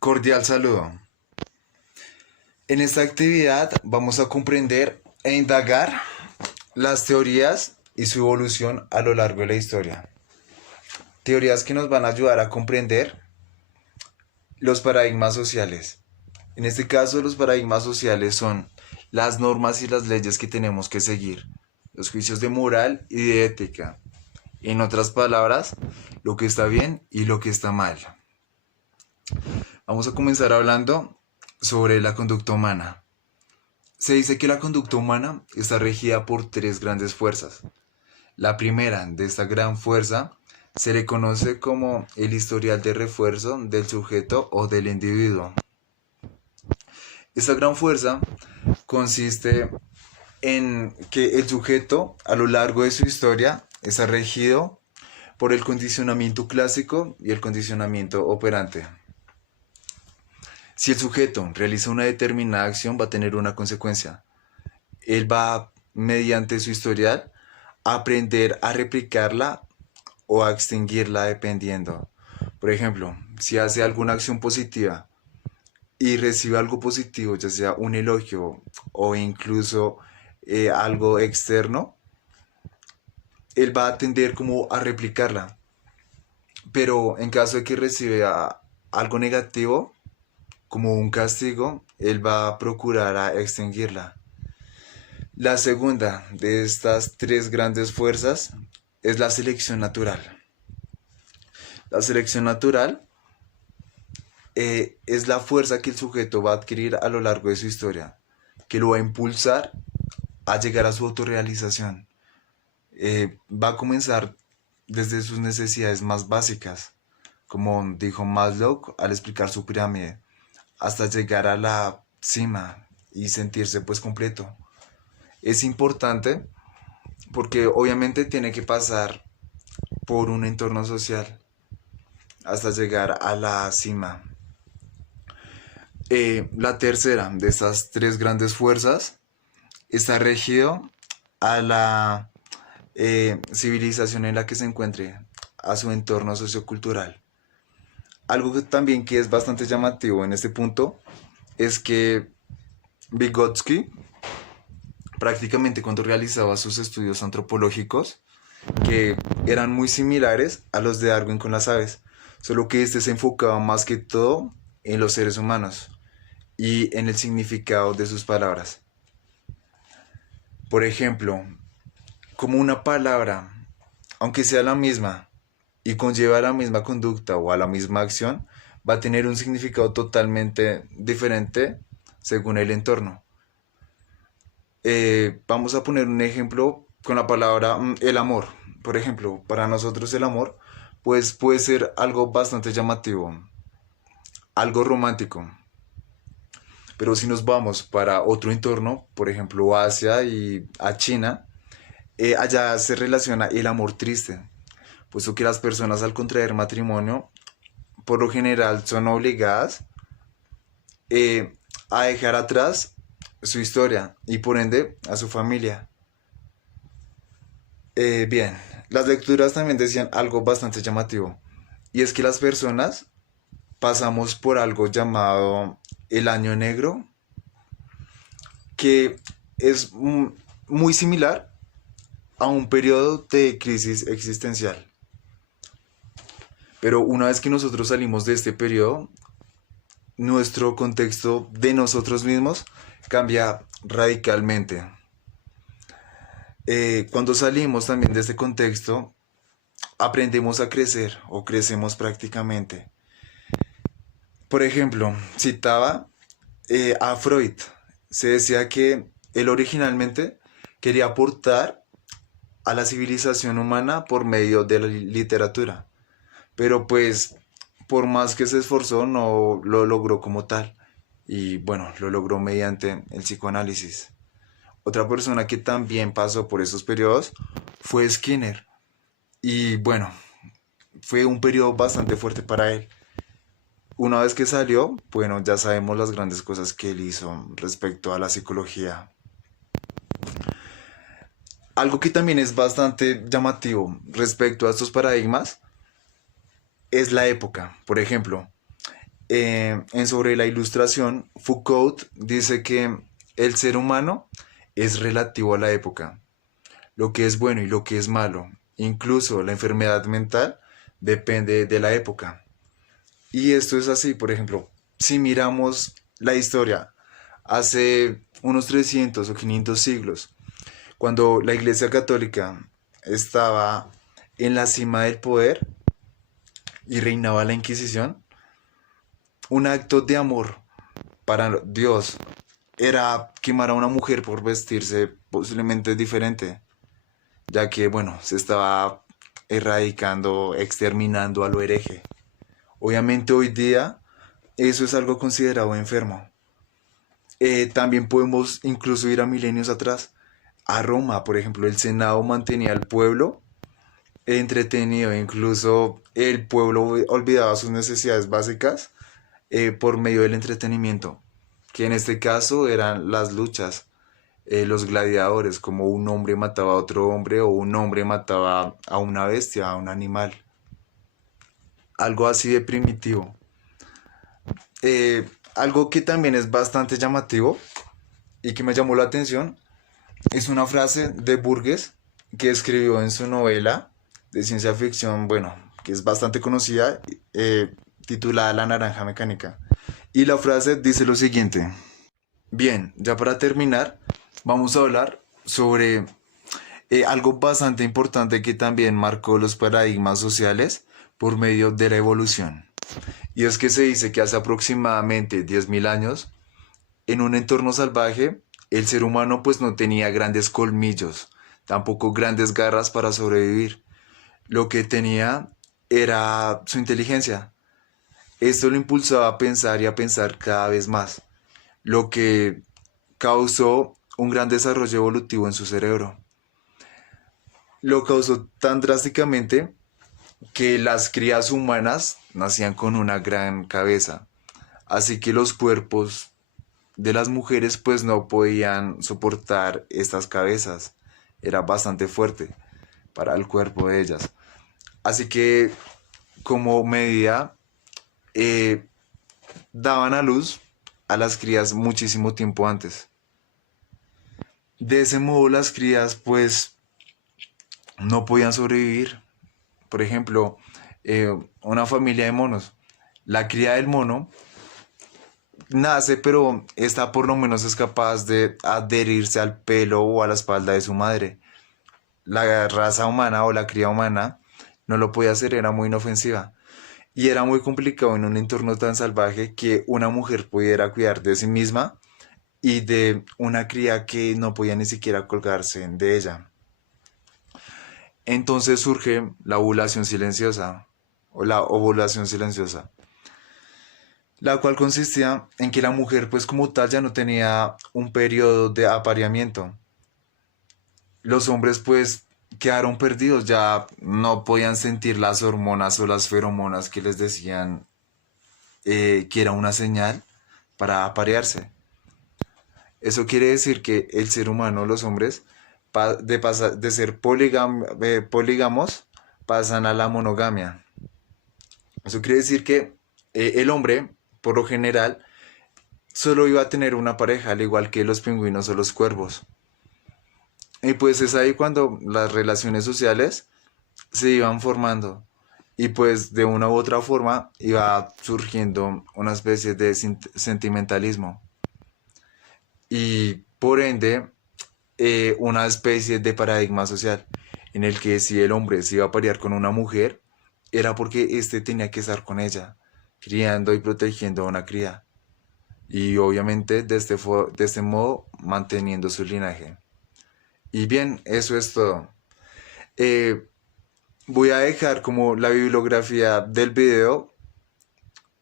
Cordial saludo. En esta actividad vamos a comprender e indagar las teorías y su evolución a lo largo de la historia. Teorías que nos van a ayudar a comprender los paradigmas sociales. En este caso, los paradigmas sociales son las normas y las leyes que tenemos que seguir, los juicios de moral y de ética. En otras palabras, lo que está bien y lo que está mal. Vamos a comenzar hablando sobre la conducta humana. Se dice que la conducta humana está regida por tres grandes fuerzas. La primera de esta gran fuerza se le conoce como el historial de refuerzo del sujeto o del individuo. Esta gran fuerza consiste en que el sujeto a lo largo de su historia está regido por el condicionamiento clásico y el condicionamiento operante. Si el sujeto realiza una determinada acción, va a tener una consecuencia. Él va, mediante su historial, a aprender a replicarla o a extinguirla dependiendo. Por ejemplo, si hace alguna acción positiva y recibe algo positivo, ya sea un elogio o incluso algo externo, él va a tender como a replicarla. Pero en caso de que reciba algo negativo, como un castigo, él va a procurar a extinguirla. La segunda de estas tres grandes fuerzas es la selección natural. La selección natural es la fuerza que el sujeto va a adquirir a lo largo de su historia, que lo va a impulsar a llegar a su autorrealización. Va a comenzar desde sus necesidades más básicas, como dijo Maslow al explicar su pirámide, hasta llegar a la cima y sentirse pues completo. Es importante porque obviamente tiene que pasar por un entorno social hasta llegar a la cima. La tercera de estas tres grandes fuerzas está regido a la civilización en la que se encuentre, a su entorno sociocultural. Algo que también que es bastante llamativo en este punto es que Vygotsky, prácticamente cuando realizaba sus estudios antropológicos, que eran muy similares a los de Darwin con las aves, solo que este se enfocaba más que todo en los seres humanos y en el significado de sus palabras. Por ejemplo, como una palabra, aunque sea la misma y conlleva la misma conducta o a la misma acción, va a tener un significado totalmente diferente según el entorno. Vamos a poner un ejemplo con la palabra el amor. Por ejemplo, para nosotros el amor pues puede ser algo bastante llamativo, algo romántico. Pero si nos vamos para otro entorno, por ejemplo Asia y a China, allá se relaciona el amor triste, puesto que las personas al contraer matrimonio por lo general son obligadas eh, a dejar atrás su historia y por ende a su familia. Bien, las lecturas también decían algo bastante llamativo, y es que las personas pasamos por algo llamado el año negro, que es muy similar a un periodo de crisis existencial. Pero una vez que nosotros salimos de este periodo, nuestro contexto de nosotros mismos cambia radicalmente. Cuando salimos también de este contexto, aprendemos a crecer o crecemos prácticamente. Por ejemplo, citaba a Freud. Se decía que él originalmente quería aportar a la civilización humana por medio de la literatura, pero pues por más que se esforzó no lo logró como tal, y bueno, lo logró mediante el psicoanálisis. Otra persona que también pasó por esos periodos fue Skinner, y bueno, fue un periodo bastante fuerte para él. Una vez que salió, bueno, ya sabemos las grandes cosas que él hizo respecto a la psicología. Algo que también es bastante llamativo respecto a estos paradigmas es la época. Por ejemplo, en sobre la ilustración, Foucault dice que el ser humano es relativo a la época, lo que es bueno y lo que es malo. Incluso la enfermedad mental depende de la época. Y esto es así, por ejemplo, si miramos la historia hace unos 300 o 500 siglos, cuando la Iglesia Católica estaba en la cima del poder y reinaba la Inquisición, un acto de amor para Dios era quemar a una mujer por vestirse posiblemente diferente, ya que, bueno, se estaba erradicando, exterminando a lo hereje. Obviamente hoy día eso es algo considerado enfermo. También podemos incluso ir a milenios atrás. A Roma, por ejemplo, el Senado mantenía al pueblo entretenido, incluso el pueblo olvidaba sus necesidades básicas por medio del entretenimiento, que en este caso eran las luchas, los gladiadores, como un hombre mataba a otro hombre o un hombre mataba a una bestia, a un animal, algo así de primitivo. Algo que también es bastante llamativo y que me llamó la atención es una frase de Burgess que escribió en su novela de ciencia ficción, bueno, que es bastante conocida, titulada La Naranja Mecánica. Y la frase dice lo siguiente. Bien, ya para terminar, vamos a hablar sobre algo bastante importante que también marcó los paradigmas sociales por medio de la evolución. Y es que se dice que hace aproximadamente 10.000 años, en un entorno salvaje, el ser humano pues no tenía grandes colmillos, tampoco grandes garras para sobrevivir. Lo que tenía era su inteligencia. Esto lo impulsaba a pensar y a pensar cada vez más, lo que causó un gran desarrollo evolutivo en su cerebro. Lo causó tan drásticamente que las crías humanas nacían con una gran cabeza, así que los cuerpos de las mujeres pues no podían soportar estas cabezas, era bastante fuerte para el cuerpo de ellas. Así que como medida eh, daban a luz a las crías muchísimo tiempo antes. De ese modo las crías pues no podían sobrevivir. Por ejemplo, una familia de monos. La cría del mono nace, pero esta por lo menos es capaz de adherirse al pelo o a la espalda de su madre. La raza humana o la cría humana no lo podía hacer, era muy inofensiva. Y era muy complicado en un entorno tan salvaje que una mujer pudiera cuidar de sí misma y de una cría que no podía ni siquiera colgarse de ella. Entonces surge la ovulación silenciosa o la ovulación silenciosa, la cual consistía en que la mujer pues como tal ya no tenía un periodo de apareamiento. Los hombres pues quedaron perdidos, ya no podían sentir las hormonas o las feromonas que les decían que era una señal para aparearse. Eso quiere decir que el ser humano, los hombres, de ser polígamos, pasan a la monogamia. Eso quiere decir que el hombre, por lo general, solo iba a tener una pareja, al igual que los pingüinos o los cuervos. Y pues es ahí cuando las relaciones sociales se iban formando. Y pues de una u otra forma iba surgiendo una especie de sentimentalismo. Y por ende, una especie de paradigma social en el que si el hombre se iba a parear con una mujer, era porque éste tenía que estar con ella, criando y protegiendo a una cría. Y obviamente de este modo manteniendo su linaje. Y bien, eso es todo. Eh, Voy a dejar como la bibliografía del video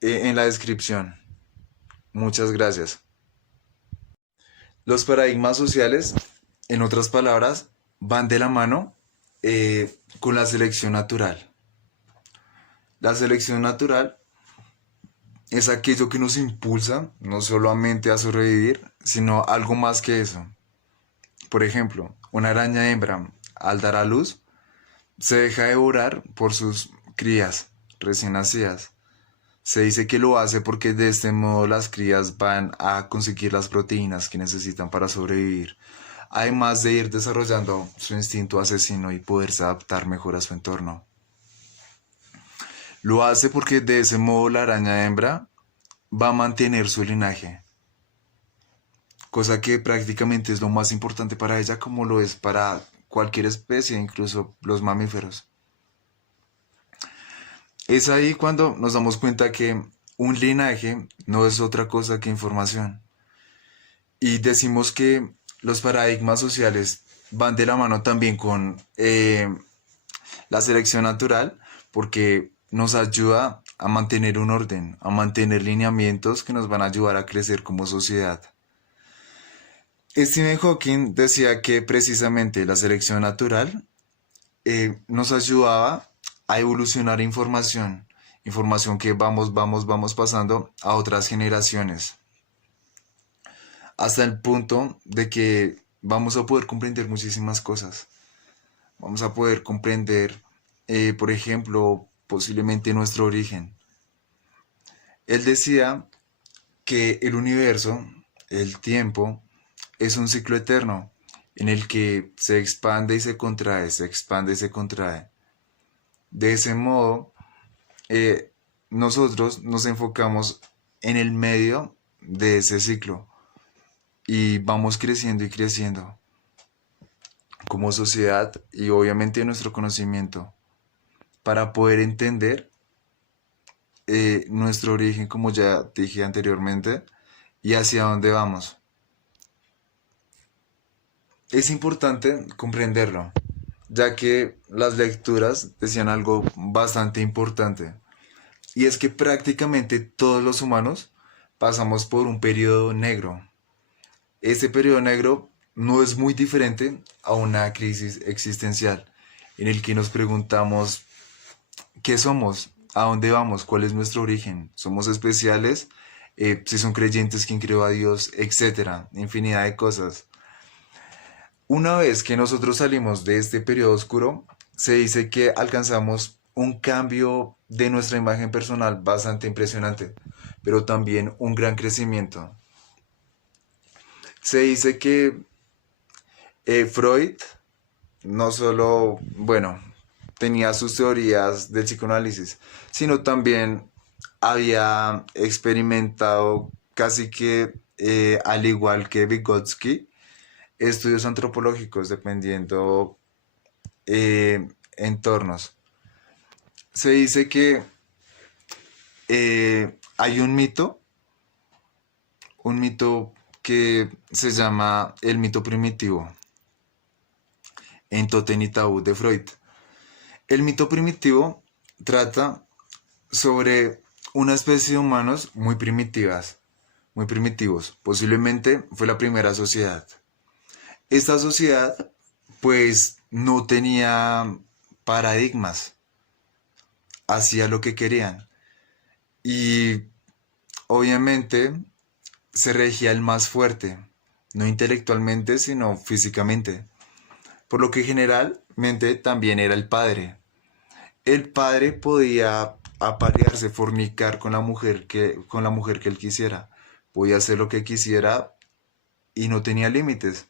en la descripción. Muchas gracias. Los paradigmas sociales, en otras palabras, van de la mano con la selección natural. La selección natural es aquello que nos impulsa no solamente a sobrevivir, sino algo más que eso. Por ejemplo, una araña hembra, al dar a luz, se deja devorar por sus crías recién nacidas. Se dice que lo hace porque de este modo las crías van a conseguir las proteínas que necesitan para sobrevivir, además de ir desarrollando su instinto asesino y poderse adaptar mejor a su entorno. Lo hace porque de ese modo la araña hembra va a mantener su linaje, cosa que prácticamente es lo más importante para ella como lo es para cualquier especie, incluso los mamíferos. Es ahí cuando nos damos cuenta que un linaje no es otra cosa que información. Y decimos que los paradigmas sociales van de la mano también con la selección natural porque nos ayuda a mantener un orden, a mantener lineamientos que nos van a ayudar a crecer como sociedad. Stephen Hawking decía que precisamente la selección natural nos ayudaba a evolucionar información, información que vamos pasando a otras generaciones, hasta el punto de que vamos a poder comprender muchísimas cosas. Vamos a poder comprender, por ejemplo, posiblemente nuestro origen. Él decía que el universo, el tiempo, es un ciclo eterno en el que se expande y se contrae, se expande y se contrae. De ese modo, nosotros nos enfocamos en el medio de ese ciclo y vamos creciendo y creciendo como sociedad y obviamente nuestro conocimiento para poder entender nuestro origen, como ya dije anteriormente, y hacia dónde vamos. Es importante comprenderlo, ya que las lecturas decían algo bastante importante, y es que prácticamente todos los humanos pasamos por un periodo negro. Este periodo negro no es muy diferente a una crisis existencial, en el que nos preguntamos qué somos, a dónde vamos, cuál es nuestro origen, somos especiales, si son creyentes, quién creó a Dios, etcétera, infinidad de cosas. Una vez que nosotros salimos de este periodo oscuro, se dice que alcanzamos un cambio de nuestra imagen personal bastante impresionante, pero también un gran crecimiento. Se dice que Freud no solo, bueno, tenía sus teorías del psicoanálisis, sino también había experimentado casi que, al igual que Vygotsky, estudios antropológicos dependiendo entornos. Se dice que hay un mito que se llama el mito primitivo, en Totem y Tabú de Freud. El mito primitivo trata sobre una especie de humanos muy primitivos. Posiblemente fue la primera sociedad. Esta sociedad, pues, no tenía paradigmas, hacía lo que querían. Y obviamente se regía el más fuerte, no intelectualmente, sino físicamente. Por lo que generalmente también era el padre. El padre podía aparearse, fornicar con la mujer que él quisiera. Podía hacer lo que quisiera y no tenía límites.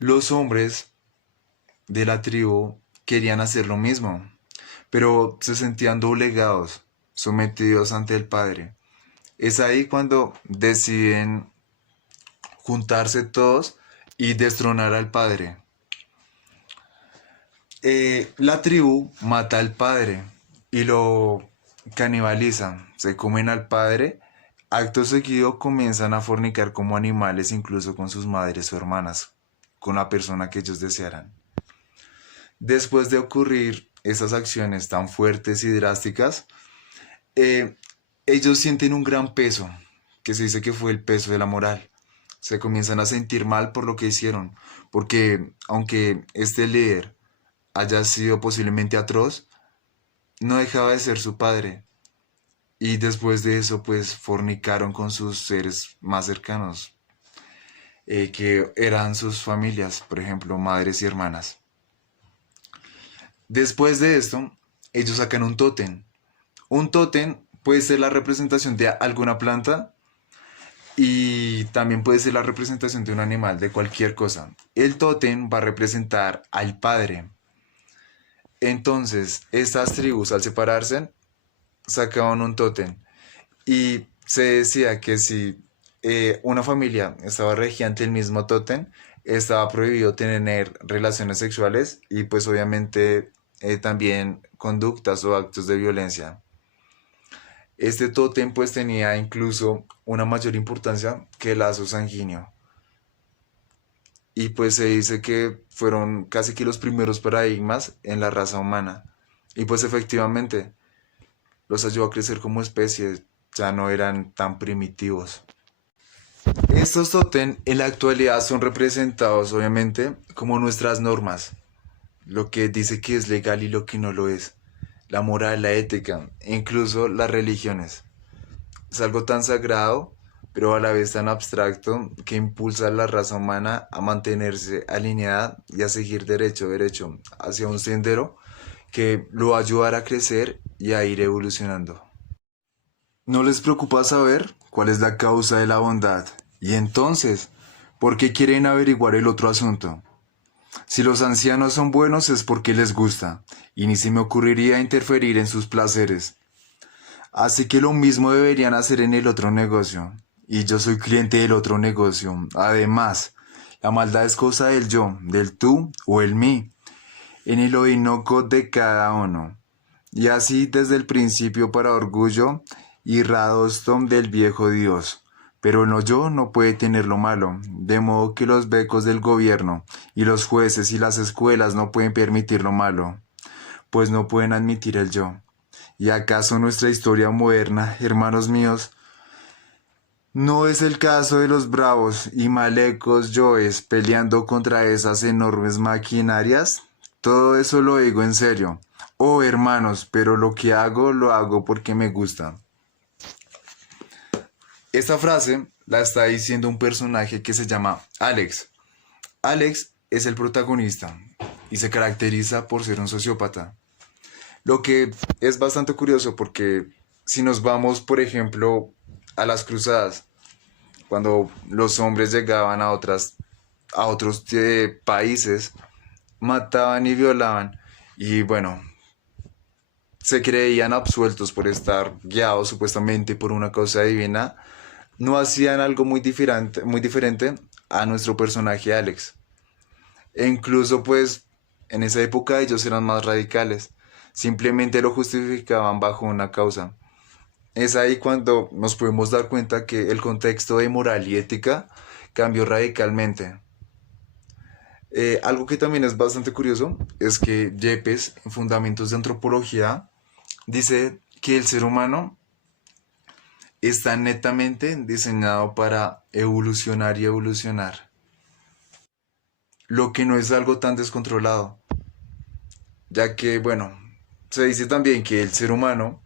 Los hombres de la tribu querían hacer lo mismo, pero se sentían doblegados, sometidos ante el padre. Es ahí cuando deciden juntarse todos y destronar al padre. La tribu mata al padre y lo canibaliza, se comen al padre. Acto seguido comienzan a fornicar como animales, incluso con sus madres o hermanas, con la persona que ellos desearan. Después de ocurrir esas acciones tan fuertes y drásticas, eh, ellos sienten un gran peso, que se dice que fue el peso de la moral. Se comienzan a sentir mal por lo que hicieron, porque aunque este líder haya sido posiblemente atroz, no dejaba de ser su padre. Y después de eso, pues fornicaron con sus seres más cercanos, que eran sus familias, por ejemplo, madres y hermanas. Después de esto, ellos sacan un tótem. Un tótem puede ser la representación de alguna planta y también puede ser la representación de un animal, de cualquier cosa. El tótem va a representar al padre. Entonces, estas tribus al separarse sacaban un tótem y se decía que si una familia estaba regida ante el mismo tótem, estaba prohibido tener relaciones sexuales y pues obviamente también conductas o actos de violencia. Este tótem pues tenía incluso una mayor importancia que el lazo sanguíneo. Y pues se dice que fueron casi que los primeros paradigmas en la raza humana. Y pues efectivamente los ayudó a crecer como especie, ya no eran tan primitivos. Estos tótem en la actualidad son representados obviamente como nuestras normas, lo que dice que es legal y lo que no lo es, la moral, la ética, e incluso las religiones. Es algo tan sagrado, pero a la vez tan abstracto, que impulsa a la raza humana a mantenerse alineada y a seguir derecho, hacia un sendero que lo va a ayudar a crecer y a ir evolucionando. ¿No les preocupa saber cuál es la causa de la bondad? Y entonces, ¿por qué quieren averiguar el otro asunto? Si los ancianos son buenos es porque les gusta, y ni se me ocurriría interferir en sus placeres. Así que lo mismo deberían hacer en el otro negocio. Y yo soy cliente del otro negocio. Además, la maldad es cosa del yo, del tú o el mí, en el inoco de cada uno. Y así desde el principio para orgullo y radostom del viejo Dios. Pero el yo no puede tener lo malo, de modo que los becos del gobierno y los jueces y las escuelas no pueden permitir lo malo, pues no pueden admitir el yo. ¿Y acaso nuestra historia moderna, hermanos míos, no es el caso de los bravos y malecos yoes peleando contra esas enormes maquinarias? Todo eso lo digo en serio. Oh, hermanos, pero lo que hago lo hago porque me gusta. Esta frase la está diciendo un personaje que se llama Alex. Alex es el protagonista y se caracteriza por ser un sociópata. Lo que es bastante curioso porque si nos vamos, por ejemplo, a las cruzadas, cuando los hombres llegaban a otros países, mataban y violaban y bueno, se creían absueltos por estar guiados supuestamente por una causa divina, no hacían algo muy diferente a nuestro personaje Alex. E incluso pues en esa época ellos eran más radicales, simplemente lo justificaban bajo una causa. Es ahí cuando nos podemos dar cuenta que el contexto de moral y ética cambió radicalmente. Algo que también es bastante curioso es que Yepes, en Fundamentos de Antropología, dice que el ser humano está netamente diseñado para evolucionar y evolucionar, lo que no es algo tan descontrolado, ya que, bueno, se dice también que el ser humano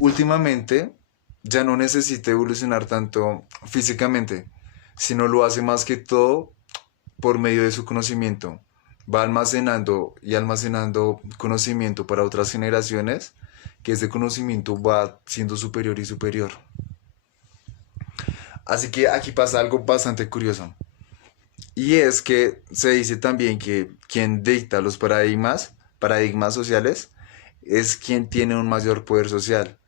últimamente ya no necesita evolucionar tanto físicamente, sino lo hace más que todo por medio de su conocimiento. Va almacenando y almacenando conocimiento para otras generaciones, que ese conocimiento va siendo superior y superior. Así que aquí pasa algo bastante curioso. Y es que se dice también que quien dicta los paradigmas sociales, es quien tiene un mayor poder social.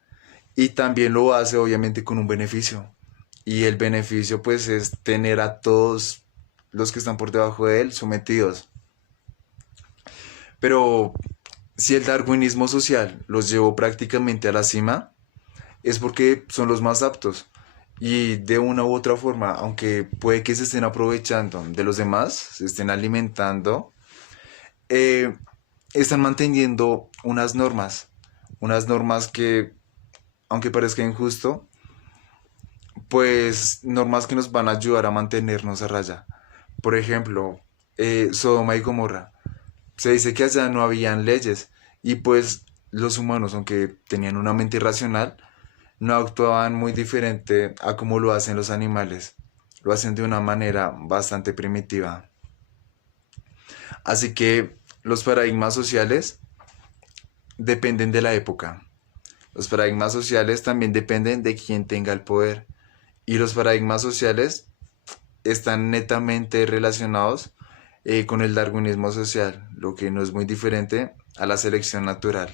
Y también lo hace obviamente con un beneficio. Y el beneficio pues es tener a todos los que están por debajo de él sometidos. Pero si el darwinismo social los llevó prácticamente a la cima, es porque son los más aptos. Y de una u otra forma, aunque puede que se estén aprovechando de los demás, se estén alimentando, eh, están manteniendo unas normas que, aunque parezca injusto, pues normas que nos van a ayudar a mantenernos a raya. Por ejemplo, Sodoma y Gomorra. Se dice que allá no habían leyes y pues los humanos, aunque tenían una mente irracional, no actuaban muy diferente a como lo hacen los animales. Lo hacen de una manera bastante primitiva. Así que los paradigmas sociales dependen de la época. Los paradigmas sociales también dependen de quien tenga el poder. Y los paradigmas sociales están netamente relacionados con el darwinismo social, lo que no es muy diferente a la selección natural.